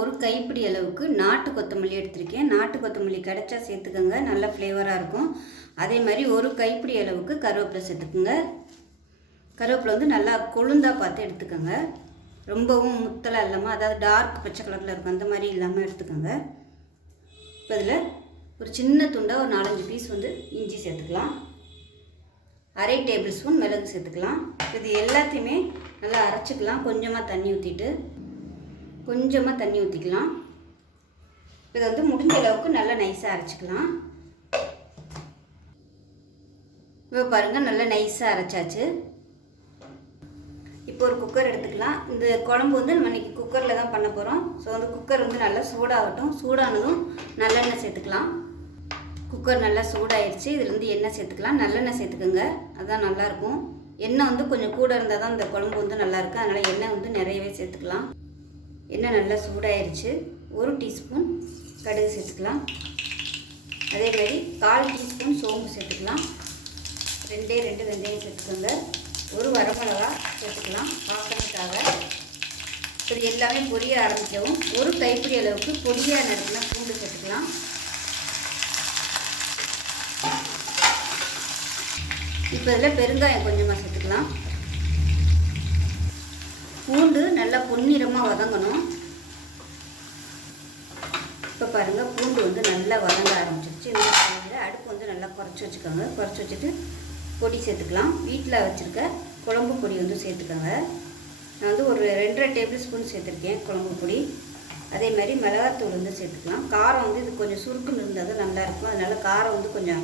ஒரு கைப்பிடி அளவுக்கு நாட்டு கொத்தமல்லி எடுத்திருக்கேன். நாட்டு கொத்தமல்லி கிடைச்சா சேர்த்துக்கோங்க, நல்ல ஃப்ளேவராக இருக்கும். அதே மாதிரி ஒரு கைப்பிடி அளவுக்கு கருவேப்பிலை சேர்த்துக்குங்க. கருவேப்பிலை வந்து நல்லா கொழுந்தாக பார்த்து எடுத்துக்கோங்க, ரொம்பவும் முத்தலாக இல்லாமல், அதாவது டார்க் பச்சை கலரில் இருக்கும் அந்த மாதிரி இல்லாமல் எடுத்துக்கோங்க. இப்போ இதில் ஒரு சின்ன துண்டாக ஒரு 4-5 பீஸ் வந்து இஞ்சி சேர்த்துக்கலாம். 1/2 டேபிள் ஸ்பூன் மிளகு சேர்த்துக்கலாம். இது எல்லாத்தையுமே நல்லா அரைச்சிக்கலாம். கொஞ்சமாக தண்ணி ஊற்றிக்கலாம். இதை வந்து முடிஞ்ச அளவுக்கு நல்லா நைஸாக அரைச்சிக்கலாம். இப்போ பாருங்கள், நல்லா நைஸாக அரைச்சாச்சு. இப்போ ஒரு குக்கர் எடுத்துக்கலாம். இந்த குழம்பு வந்து நம்ம இன்றைக்கி குக்கரில் தான் பண்ண போகிறோம். ஸோ வந்து குக்கர் வந்து நல்லா சூடாகட்டும். சூடானதும் நல்லெண்ணெய் சேர்த்துக்கலாம். குக்கர் நல்லா சூடாயிடுச்சு. இதில் வந்து எண்ணெய் சேர்த்துக்கலாம். நல்லெண்ணெய் சேர்த்துக்கோங்க, அதுதான் நல்லாயிருக்கும். எண்ணெய் வந்து கொஞ்சம் கூட இருந்தால் தான் இந்த குழம்பு வந்து நல்லாயிருக்கும். அதனால் எண்ணெய் வந்து நிறையவே சேர்த்துக்கலாம். எண்ணெய் நல்லா சூடாயிருச்சு. 1 டீஸ்பூன் கடுகு சேர்த்துக்கலாம். அதேமாதிரி 1/4 டீஸ்பூன் சோம்பு சேர்த்துக்கலாம். 2 வெந்தயம் சேர்த்துக்கோங்க. 1 வரமிளகா சேர்த்துக்கலாம் வாசனைக்காக. இது எல்லாமே பொரிய ஆரம்பிக்கவும் 1 கைப்பிடி அளவுக்கு பொடியாக நறுக்கினா பூண்டு சேர்த்துக்கலாம். இப்போ இதில் பெருங்காயம் கொஞ்சமாக சேர்த்துக்கலாம். பூண்டு நல்லா பொன்னிறமாக வதங்கணும். இப்போ பாருங்கள், பூண்டு வந்து நல்லா வதங்க ஆரம்பிச்சிருச்சு. இந்த சமயத்தில் அடுப்பு வந்து நல்லா குறைச்சி வச்சுக்கோங்க. குறைச்சி வச்சுட்டு பொடி சேர்த்துக்கலாம். வீட்டில் வச்சுருக்க குழம்பு பொடி வந்து சேர்த்துக்கோங்க. நான் வந்து ஒரு 2.5 டேபிள் ஸ்பூன் சேர்த்துருக்கேன் குழம்பு பொடி. அதே மாதிரி மிளகாத்தூள் வந்து சேர்த்துக்கலாம். காரம் வந்து இது கொஞ்சம் சுருக்குன்னு இருந்தால் தான் நல்லாயிருக்கும். அதனால் காரம் வந்து கொஞ்சம்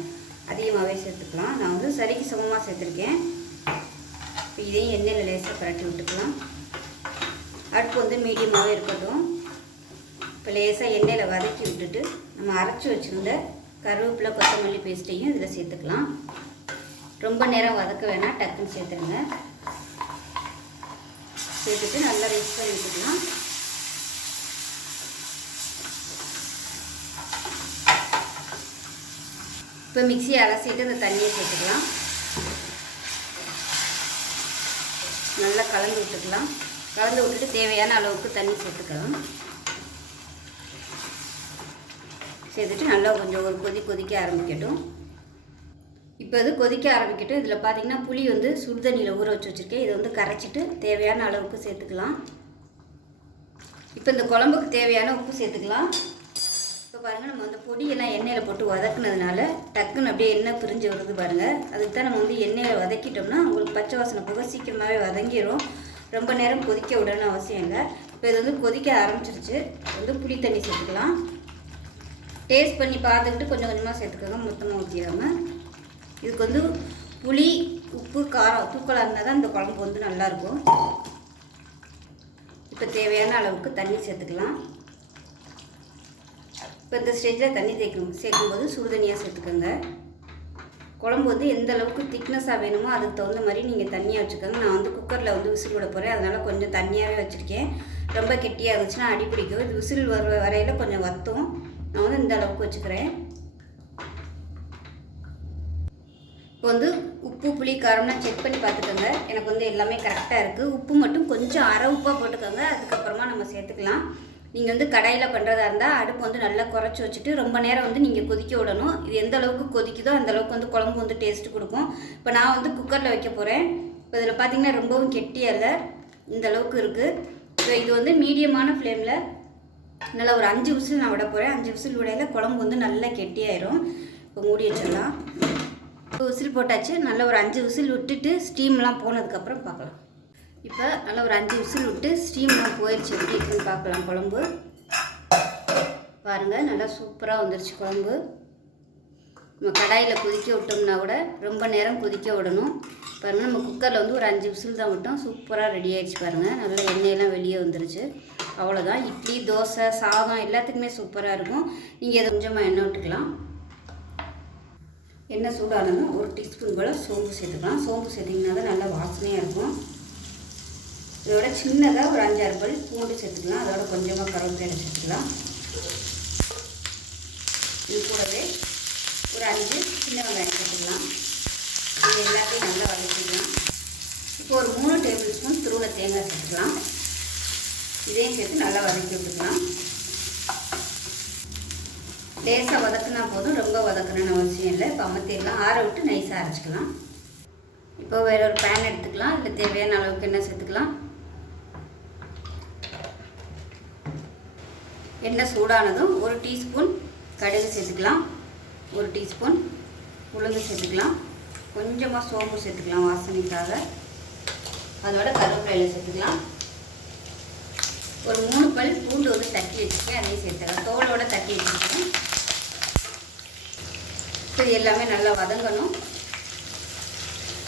அதிகமாகவே சேர்த்துக்கலாம். நான் வந்து சரிக்கு சமமாக சேர்த்துருக்கேன். இப்போ இதையும் எண்ணெயில் லேசாக பரட்டி விட்டுக்கலாம். அடுப்பு வந்து மீடியமாகவே இருக்கட்டும். இப்போ லேசாக எண்ணெயில் வதக்கி விட்டுட்டு நம்ம அரைச்சி வச்சுருந்த கருவேப்பிலை கொத்தமல்லி பேஸ்ட்டையும் இதில் சேர்த்துக்கலாம். ரொம்ப நேரம் வதக்க வேணாம், டக்குன்னு சேர்த்துருங்க. சேர்த்துட்டு நல்லா மிக்ஸ் பண்ணி விட்டுக்கலாம். இப்போ மிக்சியை அலசிட்டு இந்த தண்ணியை சேர்த்துக்கலாம். நல்லா கலந்து விட்டுக்கலாம். கலந்து விட்டுட்டு தேவையான அளவுக்கு தண்ணி சேர்த்துக்கலாம். சேர்த்துட்டு நல்லா கொஞ்சம் ஒரு கொதிக்க ஆரம்பிக்கட்டும். இப்போ இது கொதிக்க ஆரம்பிக்கட்டும். இதில் பார்த்திங்கன்னா புளி வந்து சுடுதண்ணியில் ஊற வச்சுருக்கேன். இதை வந்து கரைச்சிட்டு தேவையான அளவுக்கு சேர்த்துக்கலாம். இப்போ இந்த குழம்புக்கு தேவையான உப்பு சேர்த்துக்கலாம். இப்போ பாருங்கள், நம்ம வந்து பொடியெல்லாம் எண்ணெயில் போட்டு வதக்குனதுனால டக்குன்னு அப்படியே எண்ணெய் பிரிஞ்சு வருது பாருங்கள். அதுக்கு தான் நம்ம வந்து எண்ணெயில் வதக்கிட்டோம்னா உங்களுக்கு பச்சை வாசனை போக சீக்கிரமாகவே வதங்கிடும். ரொம்ப நேரம் கொதிக்க விடணும்னு அவசியம் இல்லை. இப்போ இது வந்து கொதிக்க ஆரம்பிச்சிருச்சு. வந்து புளி தண்ணி சேர்த்துக்கலாம். டேஸ்ட் பண்ணி பார்த்துக்கிட்டு கொஞ்சம் கொஞ்சமாக சேர்த்துக்கோங்க, மொத்தமாக ஊற்றிடாமல். இதுக்கு வந்து புளி, உப்பு, காரம் தூக்கலாக இருந்தால் தான் இந்த குழம்பு வந்து நல்லாயிருக்கும். இப்போ தேவையான அளவுக்கு தண்ணி சேர்த்துக்கலாம். இப்போ இந்த ஸ்டேஜில் தண்ணி சேர்க்கும்போது சுடுதண்ணியாக சேர்த்துக்கோங்க. குழம்பு வந்து எந்த அளவுக்கு திக்னஸாக வேணுமோ அதுக்கு தகுந்த மாதிரி நீங்கள் தண்ணியாக வச்சுக்கோங்க. நான் வந்து குக்கரில் வந்து விசில் விட போகிறேன், அதனால் கொஞ்சம் தண்ணியாகவே வச்சுருக்கேன். ரொம்ப கெட்டியாக இருந்துச்சுன்னா அடி பிடிக்கும். இது விசில் வரையில் கொஞ்சம் வற்றும். நான் வந்து இந்த அளவுக்கு வச்சுக்கிறேன். இப்போ வந்து உப்பு, புளி, காரம்லாம் செக் பண்ணி பார்த்துக்கோங்க. எனக்கு வந்து எல்லாமே கரெக்டாக இருக்குது. உப்பு மட்டும் கொஞ்சம் அரை உப்பாக போட்டுக்கோங்க, அதுக்கப்புறமா நம்ம சேர்த்துக்கலாம். நீங்கள் வந்து கடாயில் பண்ணுறதா இருந்தால் அடுப்பு வந்து நல்லா குறைச்சி வச்சுட்டு ரொம்ப நேரம் வந்து நீங்கள் கொதிக்க விடணும். இது எந்த அளவுக்கு கொதிக்குதோ அந்த அளவுக்கு வந்து குழம்பு வந்து டேஸ்ட்டு கொடுக்கும். இப்போ நான் வந்து குக்கரில் வைக்க போகிறேன். இப்போ இதில் பார்த்திங்கன்னா ரொம்பவும் கெட்டியாக இல்லை, இந்த அளவுக்கு இருக்குது. இப்போ இது வந்து மீடியமான ஃப்ளேமில் நல்லா ஒரு 5 விசில் நான் விட போகிறேன். 5 விசில் விடையில் குழம்பு வந்து நல்லா கெட்டியாயிரும். இப்போ மூடி வச்சிடலாம். இப்போ விசில் போட்டாச்சு. நல்லா ஒரு 5 விசில் விட்டுட்டு ஸ்டீம்லாம் போனதுக்கப்புறம் பார்க்கலாம். இப்போ நல்லா ஒரு 5 விசில் விட்டு ஸ்டீம்லாம் போயிடுச்சு. எப்படி இருக்குன்னு பார்க்கலாம். குழம்பு பாருங்கள், நல்லா சூப்பராக வந்துருச்சு குழம்பு. நம்ம கடாயில் கொதிக்க விட்டோம்னா கூட ரொம்ப நேரம் கொதிக்க விடணும். பாருங்கள், நம்ம குக்கரில் வந்து ஒரு 5 விசில் தான் விட்டோம். சூப்பராக ரெடி ஆகிடுச்சு பாருங்கள். நல்லா எண்ணெயெல்லாம் வெளியே வந்துருச்சு. அவ்வளோதான். இட்லி, தோசை, சாதம் எல்லாத்துக்குமே சூப்பராக இருக்கும். நீங்கள் இதை கொஞ்சமாக எண்ணெய் விட்டுக்கலாம். எண்ணெய் சூடானதும் 1 டீஸ்பூன் போல் சோம்பு சேர்த்துக்கலாம். சோம்பு சேர்த்திங்கன்னா தான் நல்லா வாசனையாக இருக்கும். இதோட சின்னதாக ஒரு 5-6 பல் பூண்டு சேர்த்துக்கலாம். அதோட கொஞ்சமாக கருவேப்பிலை சேர்த்துக்கலாம். இது கூடவே ஒரு 5 சின்ன வெங்காயம் சேர்த்துக்கலாம். இது எல்லாத்தையும் நல்லா வதக்கிக்கலாம். இப்போ ஒரு 3 டேபிள் ஸ்பூன் துருவ தேங்காய் சேர்த்துக்கலாம். இதையும் சேர்த்து நல்லா வதக்கி விட்டுக்கலாம். லேசாக வதக்குனா போதும், ரொம்ப வதக்கணும்னு அவசியம் இல்லை. இப்போ அமர்த்திடலாம். ஆற விட்டு நைஸாக அரைச்சிக்கலாம். இப்போ வேற ஒரு பேன் எடுத்துக்கலாம். இதில் தேவையான அளவுக்கு எண்ணெய் சேர்த்துக்கலாம். எண்ணெய் சூடானதும் 1 டீஸ்பூன் கடுகு சேர்த்துக்கலாம், 1 டீஸ்பூன் உளுந்து சேர்த்துக்கலாம், கொஞ்சமாக சோம்பு சேர்த்துக்கலாம் வாசனைக்காக. அதோட கருவேப்பிலை சேர்த்துக்கலாம். ஒரு 3 பல் பூண்டு வந்து தட்டி வச்சுருக்கேன், அதையும் சேர்த்துக்கலாம். தோலோட தட்டி வச்சுருக்கேன். இது எல்லாமே நல்லா வதங்கணும்.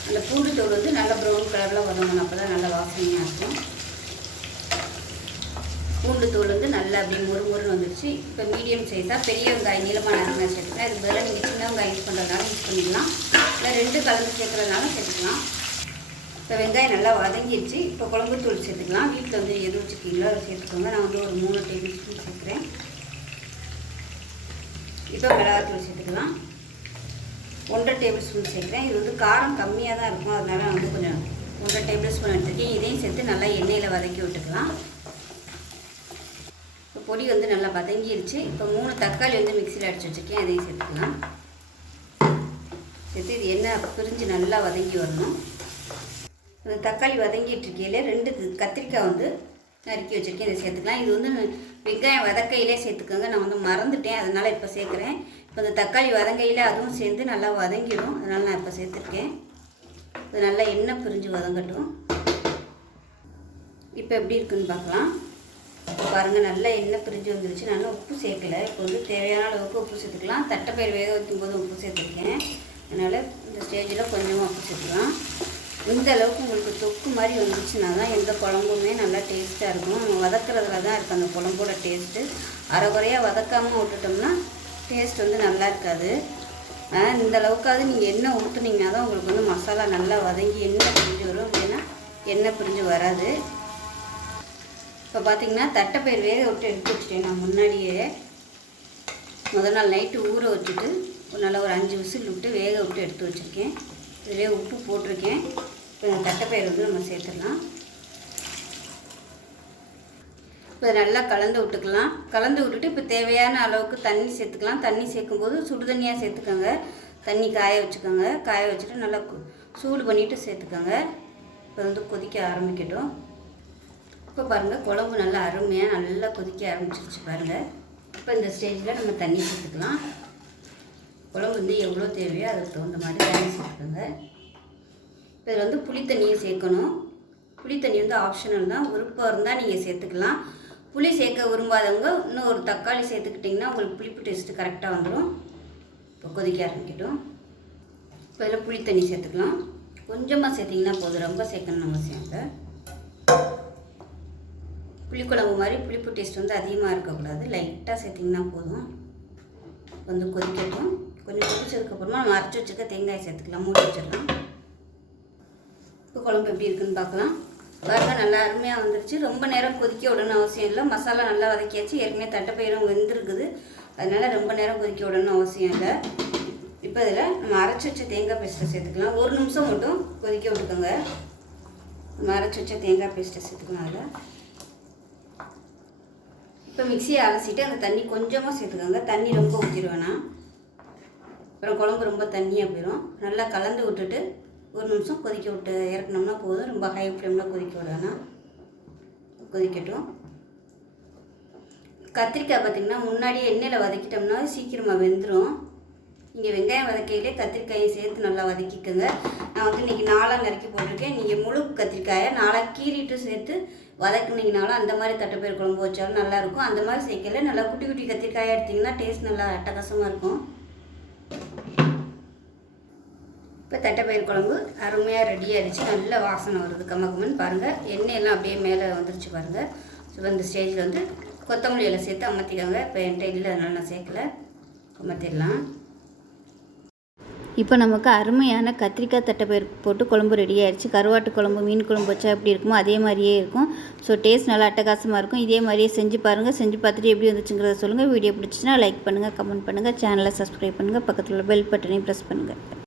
அந்த பூண்டு தோல் வந்து நல்லா ப்ரௌன் கலரில் வதங்கணும். அப்போ தான் நல்லா வாசனையாக இருக்கும். பூண்டு தோல் வந்து நல்லா அப்படியே முறுமுறுன்னு வந்துடுச்சு. இப்போ மீடியம் சைஸாக பெரிய வெங்காயம் நீளமான அரிசி சேர்த்துக்கலாம். இதுக்கு பதிலாக நீங்கள் சின்ன வெங்காயம் யூஸ் பண்ணுறதுனால யூஸ் பண்ணிக்கலாம், இல்லை 2 கலந்து சேர்க்குறதுனால சேர்த்துக்கலாம். இப்போ வெங்காயம் நல்லா வதங்கிடுச்சு. இப்போ குழம்பு தூள் சேர்த்துக்கலாம். வீட்டில் வந்து எது வச்சுருக்கீங்களோ அதை சேர்த்துக்கோங்க. நான் வந்து ஒரு 3 டேபிள் ஸ்பூன் சேர்க்குறேன். இப்போ மிளகாத்தூள் சேர்த்துக்கலாம். 1.5 டேபிள் ஸ்பூன் சேர்க்குறேன். இது வந்து காரம் கம்மியாக தான் இருக்கும், அதனால நான் வந்து கொஞ்சம் 1.5 டேபிள் ஸ்பூன் எடுத்துருக்கேன். இதையும் சேர்த்து நல்லா எண்ணெயில் வதக்கி விட்டுக்கலாம். இப்போ பொடி வந்து நல்லா வதங்கிடுச்சு. இப்போ 3 தக்காளி வந்து மிக்சியில் அடித்து வச்சுருக்கேன், அதையும் சேர்த்துக்கலாம். சேர்த்து இது எண்ணெய் பிரிஞ்சு நல்லா வதங்கி வரணும். அந்த தக்காளி வதங்கிட்டு இருக்கையில 2 கத்திரிக்காய் வந்து நறுக்கி வச்சுருக்கேன், இதை சேர்த்துக்கலாம். இது வந்து வெங்காயம் வதக்கையிலே சேர்த்துக்கோங்க. நான் வந்து மறந்துட்டேன், அதனால் இப்போ சேர்க்குறேன். இப்போ இந்த தக்காளி வதங்கையில் அதுவும் சேர்ந்து நல்லா வதங்கிடும், அதனால் நான் இப்போ சேர்த்துருக்கேன். இது நல்லா எண்ணெய் பிரிஞ்சு வதங்கட்டும். இப்போ எப்படி இருக்குன்னு பார்க்கலாம். பாருங்கள், நல்லா எண்ணெய் பிரிஞ்சு வந்துருச்சு. நான் உப்பு சேர்க்கலை. இப்போ வந்து தேவையான அளவுக்கு உப்பு சேர்த்துக்கலாம். தட்டைப்பயிறு வேக வைக்கும் போது உப்பு சேர்த்துருக்கேன், அதனால் இந்த ஸ்டேஜில் கொஞ்சமாக உப்பு சேர்த்துக்கலாம். இந்த அளவுக்கு உங்களுக்கு தொக்கு மாதிரி வந்துச்சுன்னா தான் எந்த குழம்புமே நல்லா டேஸ்ட்டாக இருக்கும். நம்ம வதக்கிறதுல தான் இருக்குது அந்த குழம்போட டேஸ்ட்டு. அரைக்குறையாக வதக்காமல் விட்டுட்டோம்னா டேஸ்ட் வந்து நல்லா இருக்காது. இந்த அளவுக்காவது நீங்கள் எண்ணெய் ஊற்றுனீங்கன்னா தான் உங்களுக்கு வந்து மசாலா நல்லா வதங்கி எண்ணெய் பிரிஞ்சு வரும், இல்லைன்னா எண்ணெய் பிரிஞ்சு வராது. இப்போ பார்த்திங்கன்னா தட்டைப்பயிறு வேக விட்டு எடுத்து வச்சுட்டேன். நான் முன்னாடியே முதல் நாள் நைட்டு ஊற வச்சுட்டு நல்லா ஒரு 5 விசில் விட்டு வேக விட்டு எடுத்து வச்சுருக்கேன். இதிலே உப்பு போட்டிருக்கேன். இப்போ இந்த தட்டைப்பயிறு வந்து நம்ம சேர்த்துடலாம். இப்போ நல்லா கலந்து விட்டுக்கலாம். கலந்து விட்டுட்டு இப்போ தேவையான அளவுக்கு தண்ணி சேர்த்துக்கலாம். தண்ணி சேர்க்கும்போது சுடு தண்ணியாக சேர்த்துக்கோங்க. தண்ணி காய வச்சுக்கோங்க. காய வச்சுட்டு நல்லா சூடு பண்ணிவிட்டு சேர்த்துக்கோங்க. இப்போ வந்து கொதிக்க ஆரம்பிக்கட்டும். இப்போ பாருங்கள், குழம்பு நல்லா அருமையாக நல்லா கொதிக்க ஆரம்பிச்சிருச்சு பாருங்கள். இப்போ இந்த ஸ்டேஜில் நம்ம தண்ணி சேர்த்துக்கலாம். குழம்பு வந்து எவ்வளோ தேவையோ அதுக்கு தகுந்த மாதிரி தண்ணி சேர்த்துக்கோங்க. இப்போ இதில் வந்து புளி தண்ணியும் சேர்க்கணும். புளி தண்ணி வந்து ஆப்ஷனல் தான், விருப்பம் இருந்தால் நீங்கள் சேர்த்துக்கலாம். புளி சேர்க்க விரும்பாதவங்க இன்னும் ஒரு தக்காளி சேர்த்துக்கிட்டிங்கன்னா உங்களுக்கு புளிப்பு டேஸ்ட்டு கரெக்டாக வந்துடும். இப்போ கொதிக்க ஆரம்பிக்கட்டும். இப்போ இதில் புளி தண்ணி சேர்த்துக்கலாம். கொஞ்சமாக சேர்த்திங்கன்னா போதும், ரொம்ப சேர்க்கணும்னு அவசியம் இல்லை. புளிக்குழம்பு மாதிரி புளிப்பு டேஸ்ட் வந்து அதிகமாக இருக்கக்கூடாது, லைட்டாக சேர்த்திங்கன்னா போதும். வந்து கொதிக்கட்டும். கொஞ்சம் கொதிச்சதுக்கப்புறமா நம்ம அரைச்சி வச்சுக்க தேங்காய் சேர்த்துக்கலாம். மூடி வச்சிடலாம். இப்போ குழம்பு எப்படி இருக்குன்னு பார்க்கலாம். பாருங்க, நல்லா அருமையாக வந்துருச்சு. ரொம்ப நேரம் கொதிக்க விடணும் அவசியம் இல்லை. மசாலா நல்லா வதக்கியாச்சு. ஏற்கனவே தட்டைப்பயிரும் வெந்திருக்குது, அதனால் ரொம்ப நேரம் கொதிக்க விடணும் அவசியம் இல்லை. இப்போ இதில் நம்ம அரைச்சி வச்ச தேங்காய் பேஸ்ட்டை சேர்த்துக்கலாம். 1 நிமிஷம் மட்டும் கொதிக்க விட்டுக்கோங்க. நம்ம அரைச்சி வச்ச தேங்காய் பேஸ்ட்டை சேர்த்துக்கலாம். அதில் இப்போ மிக்சியை அலசிட்டு அந்த தண்ணி கொஞ்சமாக சேர்த்துக்கோங்க. தண்ணி ரொம்ப ஊற்றிட வேணாம், அப்புறம் குழம்பு ரொம்ப தண்ணியாக போயிடும். நல்லா கலந்து விட்டுட்டு 1 நிமிஷம் கொதிக்க விட்டு இறக்கணும்னா போதும். ரொம்ப ஹை ஃப்ளேமில் கொதிக்க விடணும். கொதிக்கட்டும். கத்திரிக்காய் பார்த்திங்கன்னா முன்னாடியே எண்ணெயில் வதக்கிட்டோம்னா சீக்கிரமாக வெந்துடும். நீங்கள் வெங்காயம் வதக்கையிலே கத்திரிக்காயை சேர்த்து நல்லா வதக்கிக்கோங்க. நான் வந்து இன்றைக்கி 4 நறுக்கி போட்டிருக்கேன். நீங்கள் முழு கத்திரிக்காயை 4 கீறிட்டு சேர்த்து வதக்குனீங்கனாலும் அந்த மாதிரி தட்டைப்பயிறு குழம்பு வச்சாலும் நல்லாயிருக்கும். அந்த மாதிரி சேர்க்கல நல்லா குட்டி குட்டி கத்திரிக்காயாக எடுத்திங்கன்னா டேஸ்ட் நல்லா அட்டகாசமாக இருக்கும். இப்போ தட்டைப்பயிறு குழம்பு அருமையாக ரெடி ஆகிடுச்சு. நல்ல வாசனை வருது, கம்மகம்மன்னு. பாருங்கள், எண்ணெயெல்லாம் அப்படியே மேலே வந்துருச்சு பாருங்கள். ஸோ இந்த ஸ்டேஜில் வந்து கொத்தமல்லி இலை சேர்த்து அமர்த்திக்காங்க. இப்போ என்கிட்ட இல்லை, அதனால் நான் சேர்க்கலை. அமர்த்திடலாம். இப்போ நமக்கு அருமையான கத்திரிக்காய் தட்டைப்பயிறு போட்டு குழம்பு ரெடி ஆயிடுச்சு. கருவாட்டு குழம்பு, மீன் குழம்பு வச்சா எப்படி இருக்குமோ அதே மாதிரியே இருக்கும். ஸோ டேஸ்ட் நல்லா அட்டகாசமாக இருக்கும். இதே மாதிரியே செஞ்சு பாருங்கள். செஞ்சு பார்த்துட்டு எப்படி வந்துச்சுங்கிறத சொல்லுங்கள். வீடியோ பிடிச்சிச்சின்னா லைக் பண்ணுங்கள், கமெண்ட் பண்ணுங்கள், சேனலை சப்ஸ்கிரைப் பண்ணுங்கள், பக்கத்தில் உள்ள பெல் பட்டனையும் ப்ரெஸ் பண்ணுங்கள்.